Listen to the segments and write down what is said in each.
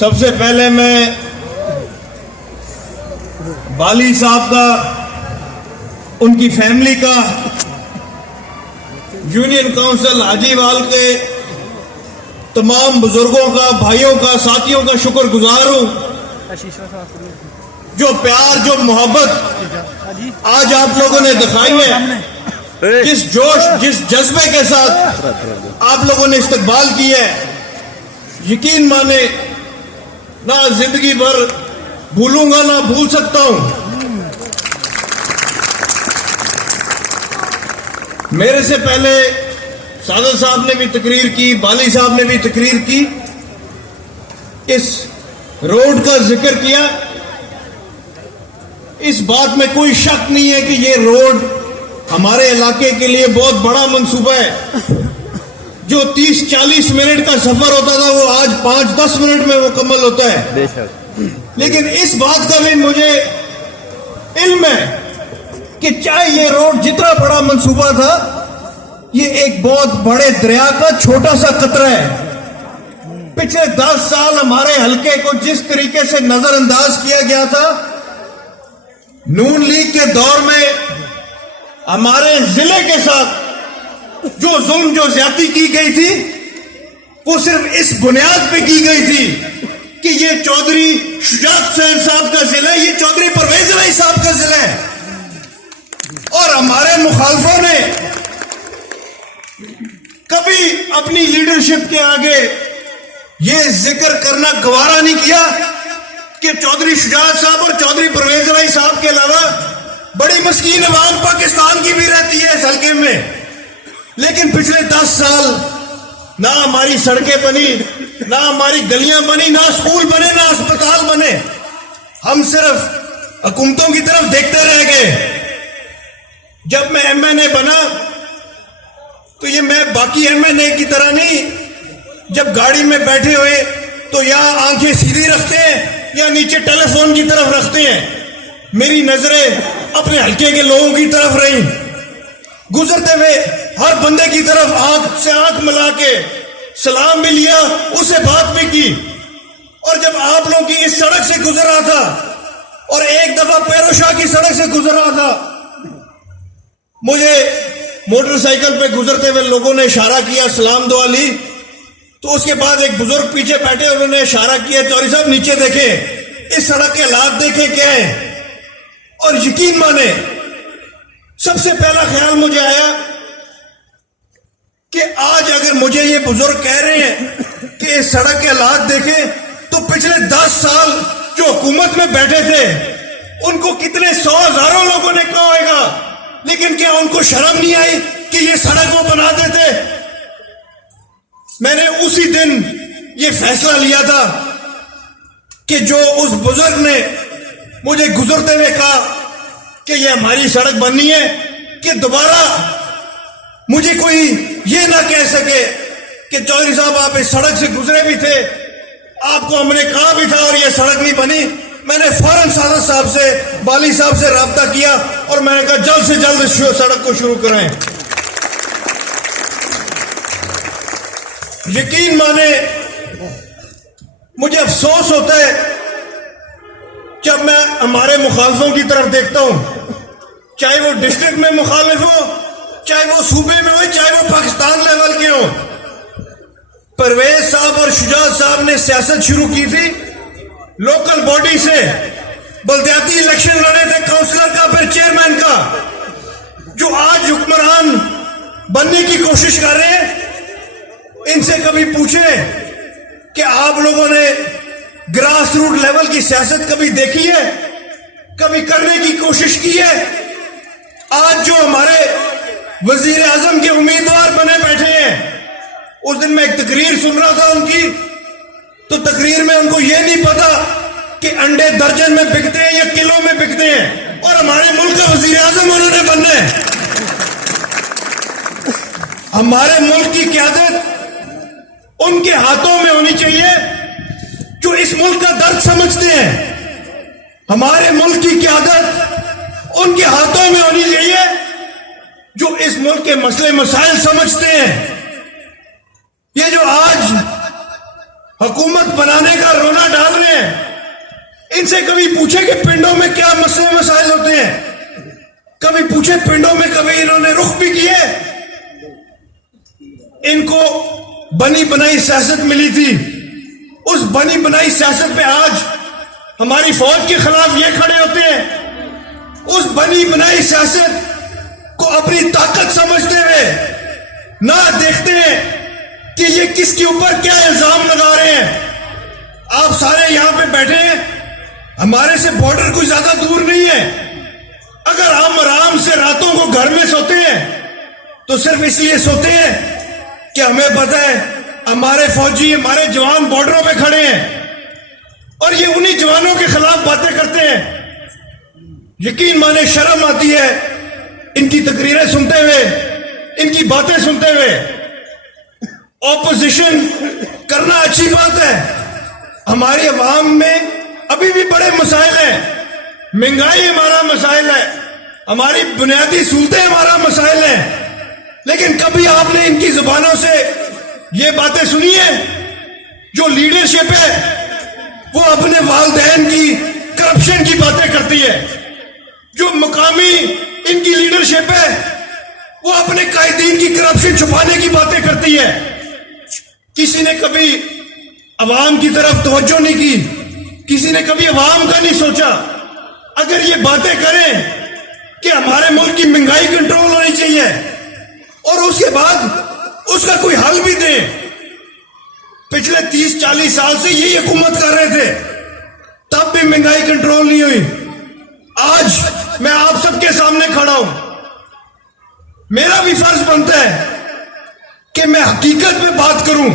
سب سے پہلے میں والی صاحب کا، ان کی فیملی کا، یونین کونسل حاجی وال کے تمام بزرگوں کا، بھائیوں کا، ساتھیوں کا شکر گزار ہوں، جو پیار، جو محبت آج آپ لوگوں نے دکھائی ہے، جس جوش، جس جذبے کے ساتھ آپ لوگوں نے استقبال کیا ہے، یقین مانے نہ زندگی بھر بھولوں گا، نہ بھول سکتا ہوں۔ میرے سے پہلے سعادت صاحب نے بھی تقریر کی، بالی صاحب نے بھی تقریر کی، اس روڈ کا ذکر کیا۔ اس بات میں کوئی شک نہیں ہے کہ یہ روڈ ہمارے علاقے کے لیے بہت بڑا منصوبہ ہے۔ جو 30-40 منٹ کا سفر ہوتا تھا وہ آج 5-10 منٹ میں مکمل ہوتا ہے۔ لیکن اس بات کا بھی مجھے علم ہے کہ چاہے یہ روڈ جتنا بڑا منصوبہ تھا، یہ ایک بہت بڑے دریا کا چھوٹا سا قطرہ ہے۔ پچھلے 10 سال ہمارے حلقے کو جس طریقے سے نظر انداز کیا گیا تھا، نون لیگ کے دور میں ہمارے ضلع کے ساتھ جو ظلم، جو زیادتی کی گئی تھی، وہ صرف اس بنیاد پہ کی گئی تھی کہ یہ چودھری شجاعت حسین صاحب کا ضلع ہے، یہ چودھری پرویز الہی صاحب کا ضلع ہے۔ اور ہمارے مخالفوں نے کبھی اپنی لیڈرشپ کے آگے یہ ذکر کرنا گوارا نہیں کیا کہ چودھری شجاعت صاحب اور چودھری پرویز الہی صاحب کے علاوہ بڑی مسکین عوام پاکستان کی بھی رہتی ہے اس حلقے میں۔ لیکن پچھلے 10 سال نہ ہماری سڑکیں بنی، نہ ہماری گلیاں بنی، نہ اسکول بنے، نہ اسپتال بنے۔ ہم صرف حکومتوں کی طرف دیکھتے رہ گئے۔ جب میں ایم این اے بنا تو یہ میں باقی ایم این اے کی طرح نہیں، جب گاڑی میں بیٹھے ہوئے تو یا آنکھیں سیدھی رکھتے ہیں یا نیچے ٹیلی فون کی طرف رکھتے ہیں۔ میری نظریں اپنے حلقے کے لوگوں کی طرف رہیں، گزرتے ہوئے ہر بندے کی طرف آنکھ سے آنکھ ملا کے سلام بھی لیا، اسے بات بھی کی۔ اور جب آپ لوگوں کی اس سڑک سے گزر رہا تھا اور ایک دفعہ پیروشاہ کی سڑک سے گزر رہا تھا، مجھے موٹر سائیکل پہ گزرتے ہوئے لوگوں نے اشارہ کیا، سلام دعا لی، تو اس کے بعد ایک بزرگ پیچھے بیٹھے انہوں نے اشارہ کیا، چوہدری صاحب نیچے دیکھیں، اس سڑک کے حالات دیکھیں کیا ہیں۔ اور یقین مانے سب سے پہلا خیال مجھے آیا کہ آج اگر مجھے یہ بزرگ کہہ رہے ہیں کہ اس سڑک کے حالات دیکھیں، تو پچھلے 10 سال جو حکومت میں بیٹھے تھے ان کو کتنے 100 ہزاروں لوگوں نے کہا ہوئے گا، لیکن کیا ان کو شرم نہیں آئی کہ یہ سڑک وہ بنا دیتے؟ میں نے اسی دن یہ فیصلہ لیا تھا کہ جو اس بزرگ نے مجھے گزرتے ہوئے کہا کہ یہ ہماری سڑک بننی ہے، کہ دوبارہ مجھے کوئی یہ نہ کہہ سکے کہ چوہدری صاحب آپ اس سڑک سے گزرے بھی تھے، آپ کو ہم نے کہا بھی تھا اور یہ سڑک نہیں بنی۔ میں نے فوراً سعادت صاحب سے، بالی صاحب سے رابطہ کیا اور میں نے کہا جلد سے جلد سڑک کو شروع کریں۔ یقین مانے مجھے افسوس ہوتا ہے جب میں ہمارے مخالفوں کی طرف دیکھتا ہوں، چاہے وہ ڈسٹرکٹ میں مخالف ہو، چاہے وہ صوبے میں ہو، چاہے وہ پاکستان لیول کے ہوں۔ پرویز صاحب اور شجاعت صاحب نے سیاست شروع کی تھی لوکل باڈی سے، بلدیاتی الیکشن لڑے تھے، کاؤنسلر کا، پھر چیئرمین کا۔ جو آج حکمران بننے کی کوشش کر رہے ہیں، ان سے کبھی پوچھیں کہ آپ لوگوں نے گراس روٹ لیول کی سیاست کبھی دیکھی ہے، کبھی کرنے کی کوشش کی ہے؟ آج جو ہمارے وزیر اعظم کے امیدوار بنے بیٹھے ہیں، اس دن میں ایک تقریر سن رہا تھا ان کی، تو تقریر میں ان کو یہ نہیں پتا کہ انڈے درجن میں بکتے ہیں یا کلو میں بکتے ہیں، اور ہمارے ملک کا وزیر اعظم انہوں نے بننا ہے۔ ہمارے ملک کی قیادت ان کے ہاتھوں میں ہونی چاہیے جو اس ملک کا درد سمجھتے ہیں۔ ہمارے ملک کی قیادت ان کے ہاتھوں میں ہونی چاہیے جو اس ملک کے مسئلے مسائل سمجھتے ہیں۔ یہ جو آج حکومت بنانے کا رونا ڈالا ان سے کبھی پوچھے کہ پنڈوں میں کیا مسئلے مسائل ہوتے ہیں, کبھی پوچھے پنڈوں میں کبھی انہوں نے رخ بھی کیے. ان کو بنی بنائی سیاست ملی تھی, اس بنی بنائی سیاست پہ آج ہماری فوج کے خلاف یہ کھڑے ہوتے ہیں. اس بنی بنائی سیاست کو اپنی طاقت سمجھتے ہوئے نہ دیکھتے ہیں کہ یہ کس کے اوپر کیا الزام لگا رہے ہیں. آپ سارے یہاں پہ بیٹھے ہیں, ہمارے سے بارڈر کوئی زیادہ دور نہیں ہے. اگر ہم آرام سے راتوں کو گھر میں سوتے ہیں تو صرف اس لیے سوتے ہیں کہ ہمیں پتہ ہے ہمارے فوجی, ہمارے جوان بارڈروں پہ کھڑے ہیں اور یہ انہی جوانوں کے خلاف باتیں کرتے ہیں. یقین مانے شرم آتی ہے ان کی تقریریں سنتے ہوئے, ان کی باتیں سنتے ہوئے. اپوزیشن کرنا اچھی بات ہے, ہماری عوام میں ابھی بھی بڑے مسائل ہیں. مہنگائی ہمارا مسائل ہے, ہماری بنیادی سہولتیں ہمارا مسائل ہیں, لیکن کبھی آپ نے ان کی زبانوں سے یہ باتیں سنی ہیں؟ جو لیڈرشپ ہے وہ اپنے والدین کی کرپشن کی باتیں کرتی ہے. جو مقامی ان کی لیڈرشپ ہے وہ اپنے قائدین کی کرپشن چھپانے کی باتیں کرتی ہے. کسی نے کبھی عوام کی طرف توجہ نہیں کی, کسی نے کبھی عوام کا نہیں سوچا. اگر یہ باتیں کریں کہ ہمارے ملک کی مہنگائی کنٹرول ہونی چاہیے اور اس کے بعد اس کا کوئی حل بھی دیں. پچھلے 30-40 سال سے یہی حکومت کر رہے تھے, تب بھی مہنگائی کنٹرول نہیں ہوئی. آج میں آپ سب کے سامنے کھڑا ہوں, میرا بھی فرض بنتا ہے کہ میں حقیقت پہ بات کروں.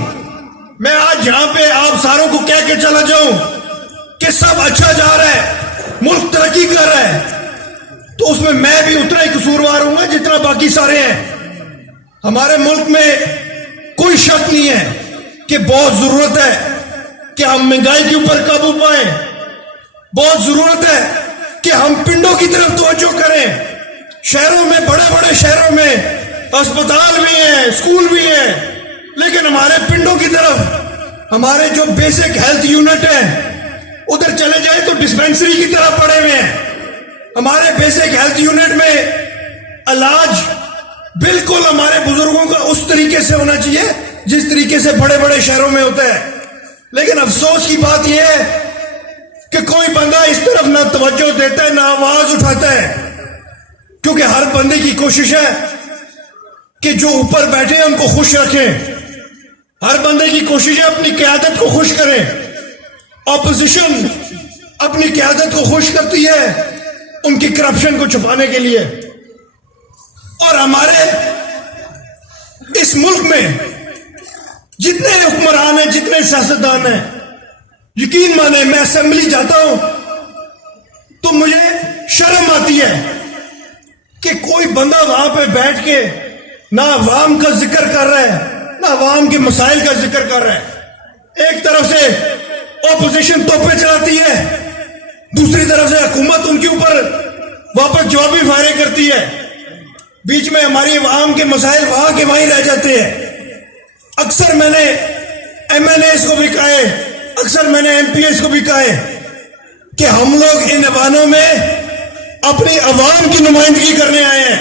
میں آج یہاں پہ آپ ساروں کو کہہ کے چلا جاؤں کہ سب اچھا جا رہا ہے, ملک ترقی کر رہا ہے, تو اس میں بھی اتنا ہی قصوروار ہوں گا جتنا باقی سارے ہیں. ہمارے ملک میں کوئی شک نہیں ہے کہ بہت ضرورت ہے کہ ہم مہنگائی کے اوپر قابو پائیں. بہت ضرورت ہے کہ ہم پنڈوں کی طرف توجہ کریں. شہروں میں, بڑے بڑے شہروں میں اسپتال بھی ہیں, اسکول بھی ہیں, لیکن ہمارے پنڈوں کی طرف ہمارے جو بیسک ہیلتھ یونٹ ہیں ادھر چلے جائیں تو ڈسپینسری کی طرف پڑے ہوئے ہیں. ہمارے بیسک ہیلتھ یونٹ میں علاج بالکل ہمارے بزرگوں کا اس طریقے سے ہونا چاہیے جس طریقے سے بڑے بڑے شہروں میں ہوتا ہے. لیکن افسوس کی بات یہ ہے کہ کوئی بندہ اس طرف نہ توجہ دیتا ہے, نہ آواز اٹھاتا ہے, کیونکہ ہر بندے کی کوشش ہے کہ جو اوپر بیٹھے ہیں ان کو خوش رکھیں. ہر بندے کی کوشش ہے اپنی قیادت کو خوش کریں. اپوزیشن اپنی قیادت کو خوش کرتی ہے ان کی کرپشن کو چھپانے کے لیے. اور ہمارے اس ملک میں جتنے حکمران ہیں, جتنے سیاستدان ہیں, یقین مانے میں اسمبلی جاتا ہوں تو مجھے شرم آتی ہے کہ کوئی بندہ وہاں پہ بیٹھ کے نہ عوام کا ذکر کر رہا ہے, نہ عوام کے مسائل کا ذکر کر رہا ہے. ایک طرف سے اپوزیشن توپیں چلاتی ہے, دوسری طرف سے حکومت ان کے اوپر واپس جوابی فائرنگ کرتی ہے. بیچ میں ہماری عوام کے مسائل وہاں کے وہیں رہ جاتے ہیں. اکثر میں نے ایم این ایز کو بھی کہا ہے, اکثر میں نے ایم پی ایس کو بھی کہا ہے کہ ہم لوگ ان ایوانوں میں اپنی عوام کی نمائندگی کرنے آئے ہیں,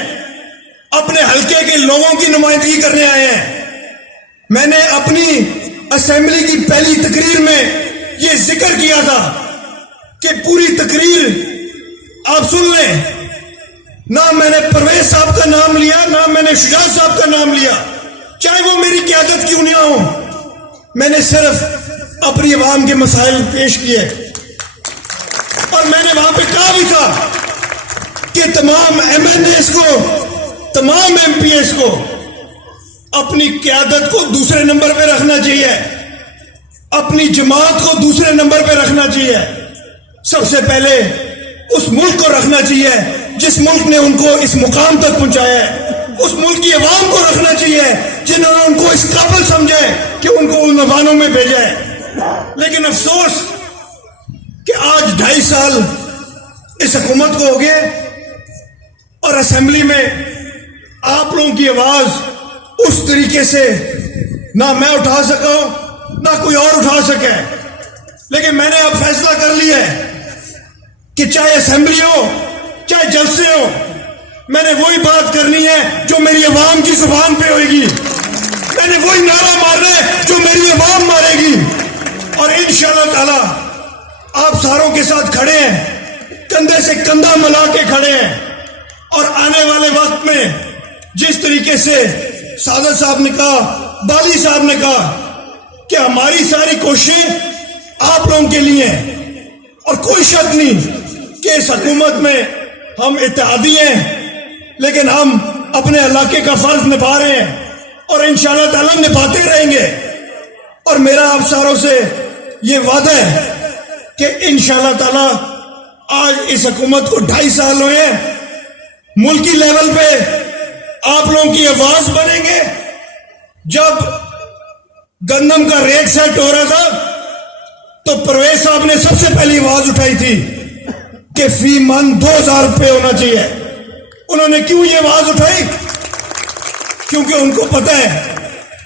اپنے حلقے کے لوگوں کی نمائندگی کرنے آئے ہیں. میں نے اپنی اسمبلی کی پہلی تقریر میں یہ ذکر کیا تھا کہ پوری تقریر آپ سن لیں. نہ میں نے پرویز صاحب کا نام لیا, نہ میں نے شجاعت صاحب کا نام لیا, چاہے وہ میری قیادت کیوں نہ ہو. میں نے صرف اپنی عوام کے مسائل پیش کیے اور میں نے وہاں پہ کہا بھی تھا کہ تمام ایم این ایز کو, تمام ایم پی ایس کو اپنی قیادت کو دوسرے نمبر پہ رکھنا چاہیے, اپنی جماعت کو دوسرے نمبر پہ رکھنا چاہیے. سب سے پہلے اس ملک کو رکھنا چاہیے جس ملک نے ان کو اس مقام تک پہنچایا ہے. اس ملک کی عوام کو رکھنا چاہیے جنہوں نے ان کو اس قابل سمجھا ہے کہ ان کو ان ایوانوں میں بھیجا ہے. لیکن افسوس کہ آج 2.5 سال اس حکومت کو ہو گئے اور اسمبلی میں آپ لوگوں کی آواز اس طریقے سے نہ میں اٹھا سکا ہوں, نہ کوئی اور اٹھا سکے. لیکن میں نے اب فیصلہ کر لیا ہے کہ چاہے اسمبلی ہو چاہے جلسے ہو، میں نے وہی بات کرنی ہے جو میری عوام کی زبان پہ ہوئے گی، میں نے وہی نعرہ مارنا ہے جو میری عوام مارے گی، اور انشاءاللہ تعالی آپ ساروں کے ساتھ کھڑے ہیں، کندھے سے کندھا ملا کے کھڑے ہیں، اور آنے والے وقت میں جس طریقے سے سعادت صاحب نے کہا، بالی صاحب نے کہا کہ ہماری ساری کوششیں آپ لوگوں کے لیے ہیں، اور کوئی شک نہیں کہ اس حکومت میں ہم اتحادی ہیں، لیکن ہم اپنے علاقے کا فرض نبھا رہے ہیں اور انشاءاللہ تعالیٰ نبھاتے رہیں گے۔ اور میرا آپ ساروں سے یہ وعدہ ہے کہ انشاءاللہ تعالیٰ آج اس حکومت کو 2.5 سال ہوئے ہیں، ملکی لیول پہ آپ لوگوں کی آواز بنیں گے۔ جب گندم کا ریٹ سیٹ ہو رہا تھا تو پرویز صاحب نے سب سے پہلی آواز اٹھائی تھی کہ فی من 2000 روپے ہونا چاہیے۔ انہوں نے کیوں یہ آواز اٹھائی؟ کیونکہ ان کو پتہ ہے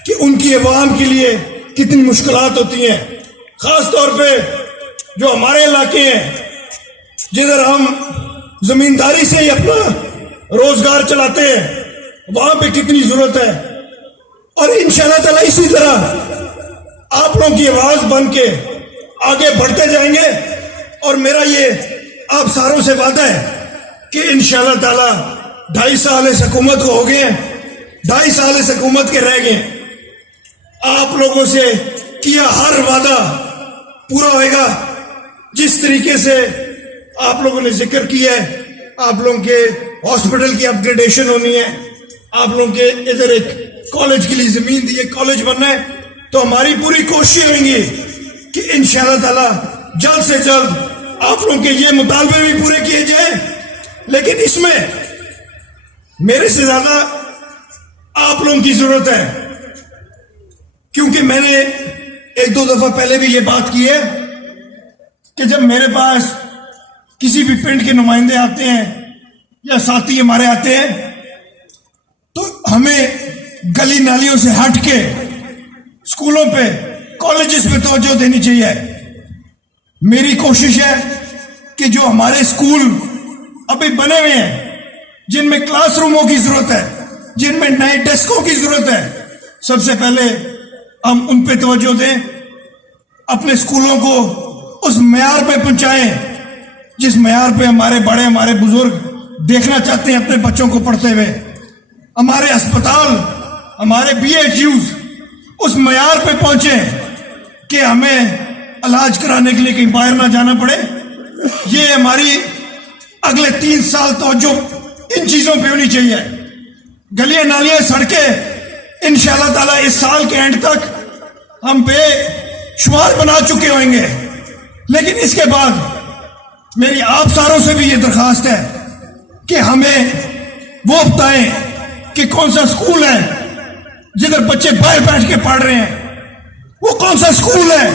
کہ ان کی عوام کے لیے کتنی مشکلات ہوتی ہیں، خاص طور پہ جو ہمارے علاقے ہیں جدھر ہم زمینداری سے ہی اپنا روزگار چلاتے ہیں، وہاں پہ کتنی ضرورت ہے۔ اور انشاءاللہ تعالیٰ اسی طرح آپ لوگوں کی آواز بن کے آگے بڑھتے جائیں گے، اور میرا یہ آپ ساروں سے وعدہ ہے کہ انشاءاللہ تعالیٰ 2.5 سال اس حکومت کو ہو گئے ہیں، 2.5 سال اس حکومت کے رہ گئے ہیں، آپ لوگوں سے کیا ہر وعدہ پورا ہوئے گا۔ جس طریقے سے آپ لوگوں نے ذکر کیا ہے، آپ لوگوں کے ہاسپٹل کی اپ گریڈیشن ہونی ہے، آپ لوگوں کے ادھر ایک کالج کے لیے زمین دی ہے، کالج بننا ہے، تو ہماری پوری کوشش ہویں گی کہ انشاءاللہ تعالیٰ جلد سے جلد آپ لوگوں کے یہ مطالبے بھی پورے کیے جائیں۔ لیکن اس میں میرے سے زیادہ آپ لوگوں کی ضرورت ہے، کیونکہ میں نے 1-2 دفعہ پہلے بھی یہ بات کی ہے کہ جب میرے پاس کسی بھی پنڈ کے نمائندے آتے ہیں یا ساتھی ہمارے آتے ہیں تو ہمیں گلی نالیوں سے ہٹ کے اسکولوں پہ کالجز پہ توجہ دینی چاہیے۔ میری کوشش ہے کہ جو ہمارے اسکول ابھی بنے ہوئے ہیں، جن میں کلاس روموں کی ضرورت ہے، جن میں نئے ڈیسکوں کی ضرورت ہے، سب سے پہلے ہم ان پہ توجہ دیں، اپنے اسکولوں کو اس معیار پہ پہنچائیں جس معیار پہ ہمارے بڑے، ہمارے بزرگ دیکھنا چاہتے ہیں اپنے بچوں کو پڑھتے ہوئے۔ ہمارے اسپتال، ہمارے BHUs اس معیار پہ پہنچیں کہ ہمیں علاج کرانے کے لیے کہیں باہر نہ جانا پڑے۔ یہ ہماری اگلے 3 سال توجہ ان چیزوں پہ ہونی چاہیے۔ گلیاں نالیاں سڑکیں انشاءاللہ تعالیٰ اس سال کے اینڈ تک ہم بے شمار بنا چکے ہوئیں گے، لیکن اس کے بعد میری آپ ساروں سے بھی یہ درخواست ہے کہ ہمیں وہ بتائیں کہ کون سا اسکول ہے جدھر بچے باہر بیٹھ کے پڑھ رہے ہیں، وہ کون سا اسکول ہے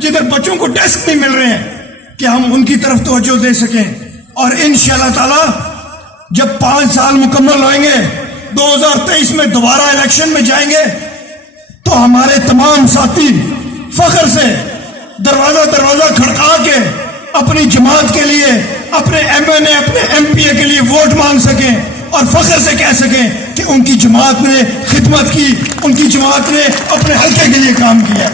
جدھر بچوں کو ڈیسک نہیں مل رہے ہیں، کہ ہم ان کی طرف توجہ دے سکیں۔ اور انشاءاللہ تعالی جب 5 سال مکمل ہوئیں گے، 2023 میں دوبارہ الیکشن میں جائیں گے، تو ہمارے تمام ساتھی فخر سے دروازہ دروازہ کھڑکا کے اپنی جماعت کے لیے، اپنے MNA، اپنے MPA کے لیے ووٹ مانگ سکیں اور فخر سے کہہ سکیں کہ ان کی جماعت نے خدمت کی، ان کی جماعت نے اپنے حلقے کے لیے کام کیا۔